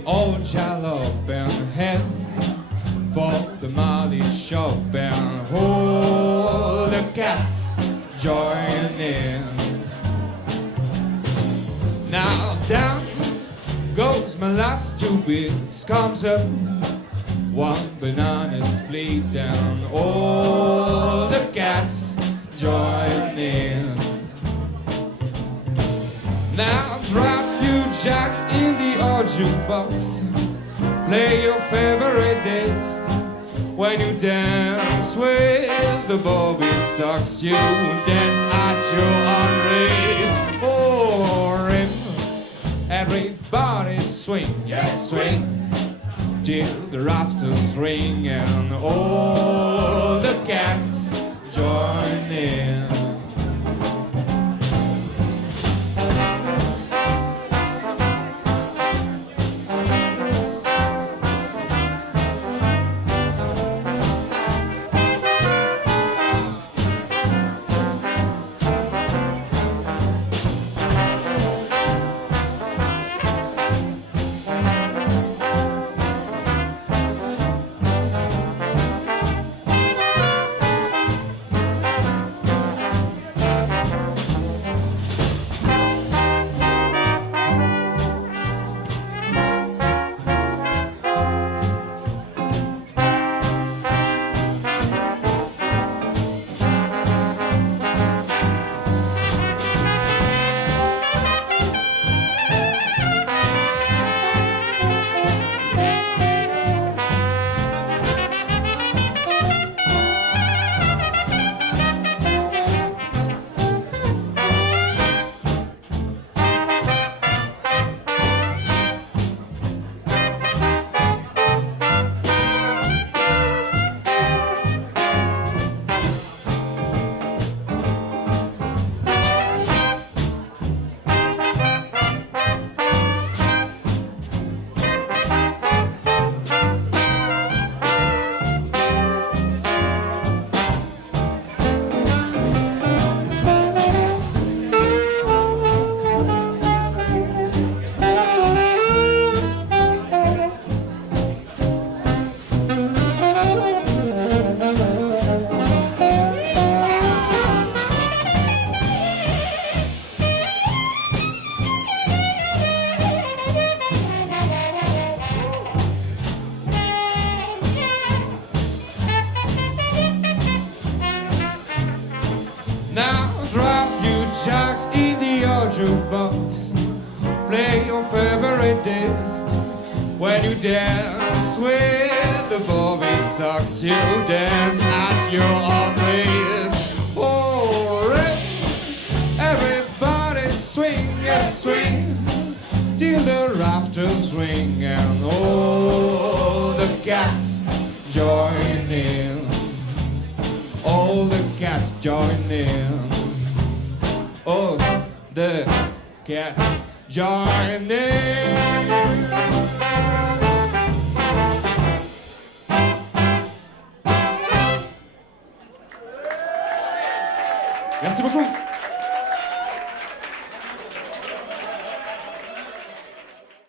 the old jalop and head for the Mali shop and all the cats join in. Now down goes my last 2 bits, comes up 1 banana split and all the cats join in. Now drop you jacks in the audio box, play your favorite disc. When you dance with the Bobby Sox, you dance at your own race. Or everybody swing, yes swing, till the rafters ring and all the cats join in. Jacks in the audio box, play your favorite disc. When you dance with the Bobby Sox, you dance at your own pace. Oh, everybody swing, yes swing, till the rafters ring and all the cats join in. All the cats join in. All the cats join in. Merci beaucoup.